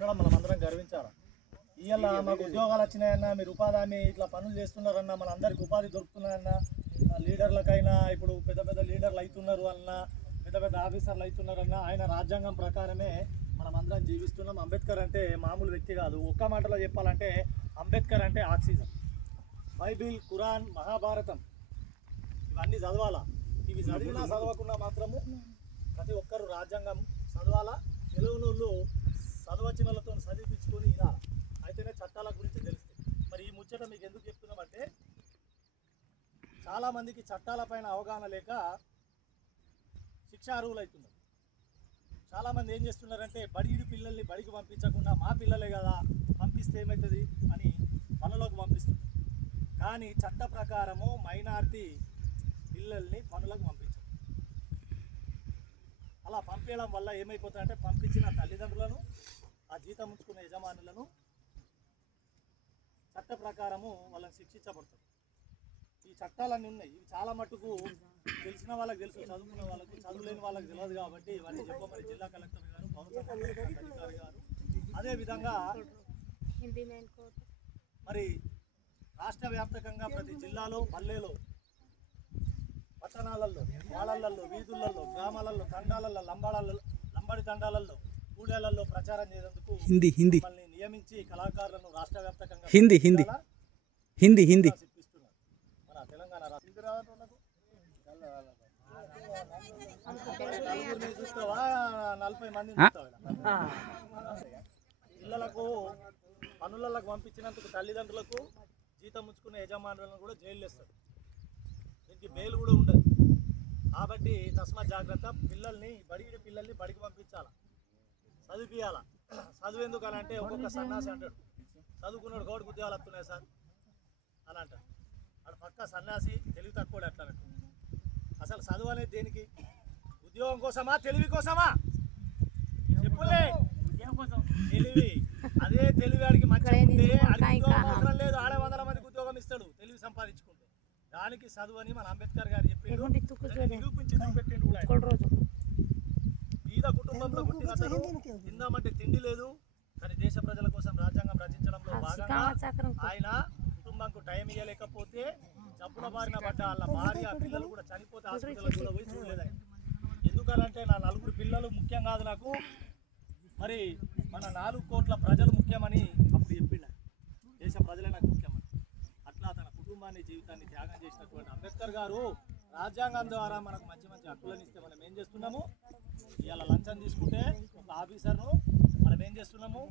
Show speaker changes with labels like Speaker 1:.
Speaker 1: ఉండడం మనం అందరం గర్వించాలి? ఇవాళ మాకు ఉద్యోగాలు వచ్చినాయన్నా మీరు ఉపాధి హామీ ఇట్లా పనులు చేస్తున్నారన్నా మన అందరికి ఉపాధి దొరుకుతున్నాయన్నా లీడర్లకైనా ఇప్పుడు పెద్ద పెద్ద లీడర్లు అవుతున్నారు అన్న పెద్ద పెద్ద ఆఫీసర్లు అవుతున్నారన్నా ఆయన రాజ్యాంగం ప్రకారమే మనం అందరం జీవిస్తున్నాం. అంబేద్కర్ అంటే మామూలు వ్యక్తి కాదు. ఒక్క మాటలో చెప్పాలంటే అంబేద్కర్ అంటే ఆక్సిజన్ బైబిల్ ఖురాన్ మహాభారతం ఇవన్నీ చదవాలా? ఇవి చదివినా చదవకున్నా మాత్రము ప్రతి ఒక్కరు రాజ్యాంగం చదవాలా? తెలుగునోళ్ళు చదవచ్చిన వాళ్ళతో చదివించుకొని ఇలా అయితేనే చట్టాల గురించి తెలుస్తుంది మరి ఈ ముచ్చట మీకు ఎందుకు చెప్తున్నామంటే చాలామందికి చట్టాలపైన అవగాహన లేక శిక్ష అవుతున్నారు చాలామంది ఏం చేస్తున్నారంటే బడిగిడి పిల్లల్ని బడికి పంపించకుండా మా పిల్లలే కదా పంపిస్తే ఏమవుతుంది అని పనులకు పంపిస్తున్నారు. కానీ చట్ట ప్రకారము మైనార్టీ పిల్లల్ని పనులకు పంపించారు. అలా పంపించడం వల్ల ఏమైపోతుందంటే పంపించిన తల్లిదండ్రులను ఆ జీతం ఉంచుకున్న యజమానులను చట్ట ప్రకారము వాళ్ళని శిక్షించబడుతుంది. ఈ చట్టాలన్నీ ఉన్నాయి. ఇవి చాలా మటుకు తెలిసిన వాళ్ళకి తెలుసు చదువుకున్న వాళ్ళకు చదువులేని వాళ్ళకి తెలియదు కాబట్టి ఇవన్నీ చెప్పమని జిల్లా కలెక్టర్ గారు భవన అధికారి గారు. అదేవిధంగా మరి రాష్ట్ర వ్యాప్తకంగా ప్రతి జిల్లాలో పల్లెలో పట్టణాలలో వాడలలో వీధులలో గ్రామాలలో తండాలలో లంబాడాలలో లంబడి తండాలలో కూడేళ్ళలో ప్రచారం చేసేందుకు
Speaker 2: హిందీ హిందీ.
Speaker 1: మిమ్మల్ని నియమించి కళాకారులను రాష్ట్ర వ్యాప్తకంగా
Speaker 2: హిందీ, హిందీ. హిందీ హిందీ.
Speaker 1: మన తెలంగాణ రాష్ట్ర నలభై చూస్తావా? పిల్లలకు పనులకు పంపించినందుకు తల్లిదండ్రులకు జీతం ఉంచుకునే యజమానులను కూడా జైలు వేస్తారు. దీనికి బెయిల్ కూడా ఉండదు. తస్మా జాగ్రత్త పిల్లల్ని బడిగిడి పిల్లల్ని బడికి పంపించాలా? చదివిపియాలా? చదువు ఎందుకు అని అంటే ఒక్కొక్క సన్నాసి అంటాడు. చదువుకున్నాడు గౌడు ఉద్యోగాలు వస్తున్నాయి సార్. అని అంటాడు. వాడు పక్క సన్యాసి తెలివి తక్కువ అట్లా. అసలు చదువు అనేది దేనికి? ఉద్యోగం కోసమా తెలివి కోసమా? చెప్పులే. తెలివి. అదే తెలివి ఆడికి మంచిగా ఉంటే దానికి చదువు అని మన అంబేద్కర్ గారు చెప్పాడు. నిరూపించి కూడా కుటుంబంలో పుట్టిన తిందామంటే తిండి లేదు కానీ దేశ ప్రజల కోసం రాజ్యాంగం రచించడంలో భాగంగా ఆయన కుటుంబంకు టైం ఇవ్వలేకపోతే జబ్బుల బారిన పడ్డ వాళ్ళ భార్య పిల్లలు కూడా చనిపోతే హాస్పిటల్లో కూడా పోయి చూడలేదు ఆయన. ఎందుకనంటే నా నలుగురు పిల్లలు ముఖ్యం కాదు నాకు. మరి మన నాలుగు కోట్ల ప్రజలు ముఖ్యమని అప్పుడు చెప్పిండు కుటుంబాన్ని జీవితాన్ని త్యాగం చేసినటువంటి అంబేద్కర్ గారు రాజ్యాంగం ద్వారా మనకు మంచి మంచి హక్కులను ఇస్తే మనం ఏం చేస్తున్నాము? ఇవాళ లంచం తీసుకుంటే ఒక ఆఫీసర్ను మనం ఏం చేస్తున్నాము?